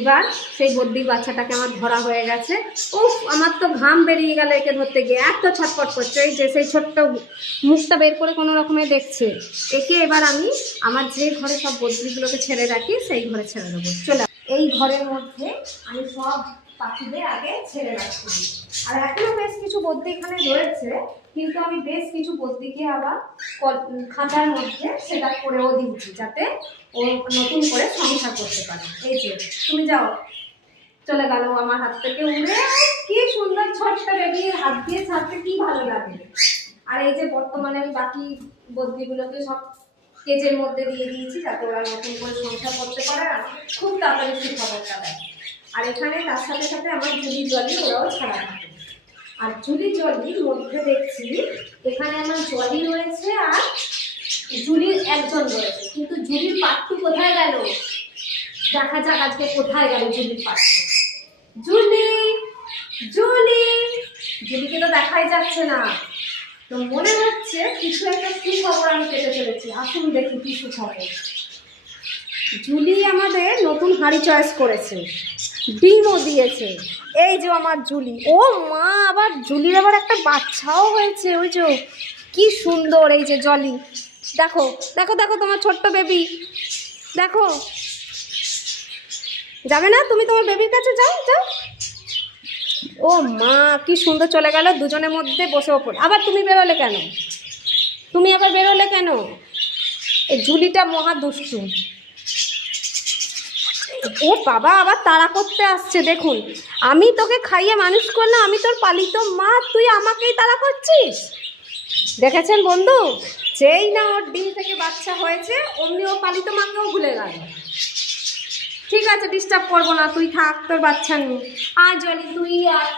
এবার সেই বদ্রির বাচ্চাটাকে আমার ধরা হয়ে গেছে। উফ, আমার তো ঘাম বেরিয়ে গেল একে ধরতে গিয়ে, এত ছটফট করছে। এই যে সেই ছোট্ট মুখটা বের করে কোনো রকমে দেখছে। একে এবার আমি আমার যে ঘরে সব বদ্রিগুলোকে ছেড়ে রাখি সেই ঘরে ছেড়ে দেবো। চলে এই ঘরের মধ্যে আমি সব পাখিদের আগে ছেড়ে রাখলাম। আর এখনো বেশ কিছু বদ্রি এখানে রয়েছে, কিন্তু আমি বেশ কিছু বদ্রিকে আবার খাঁচার মধ্যে সেটা করেও দিচ্ছি, যাতে ও নতুন করে সংসার করতে পারে। এই যে তুমি যাও, চলে গেল আমার হাত থেকে উড়ে। কি সুন্দর ছোট্ট বেবি, হাত দিয়ে ছাড়তে কি ভালো লাগে। আর এই যে বর্তমানে আমি বাকি বদ্রিগুলোকে সব কেজের মধ্যে দিয়ে দিয়েছি, যাতে ওরা নতুন করে সংসার করতে পারে আর খুব তাড়াতাড়ি সুখবরটা দেয়। আর এখানে তার সাথে সাথে আমার ঝুলি জলি ওরাও ছাড়া থাকে। আর ঝুলি জলির মধ্যে দেখছি এখানে আমার জলি রয়েছে আর জুলির একজন রয়েছে, কিন্তু জুলির পাট্টু কোথায় গেল? দেখা যাক আজকে কোথায় গেল জুলির পাট্টু। জুলি, জুলি, জুলিকে তো দেখাই যাচ্ছে না। তো মনে হচ্ছে কিছু একটা সুখবর আমি পেতে চলেছি। আসুন দেখি কি সুখবর। জুলি আমাদের নতুন হাঁড়ি চয়েস করেছে, ডিমও দিয়েছে। এই যে আমার জুলি, ও মা, আবার জুলির আবার একটা বাচ্চাও হয়েছে। ওই যে কি সুন্দর। এই যে জলি, দেখো দেখো দেখো তোমার ছোট্ট বেবি, দেখো। যাবে না তুমি তোমার বেবির কাছে? যাও যাও। ও মা, কি সুন্দর চলে গেল দুজনের মধ্যে বসে পড়ে। আবার তুমি বেরোলে কেন? তুমি আবার বেরোলে কেন? এই ঝুলিটা মহা দুষ্টু। ও বাবা, আবার তাড়া করতে আসছে। দেখুন, আমি তোকে খাইয়ে মানুষ করলাম, আমি তোর পালিত মা, তুই আমাকেই তাড়া করছিস। দেখেছেন বন্ধু, যেই না ওর ডিম থেকে বাচ্চা হয়েছে অমনি ও পালিত মাকেও ভুলে গেল। ঠিক আছে, ডিস্টার্ব করবো না, তুই থাক তোর বাচ্চা নিয়ে। আয় জলি, তুই আয়।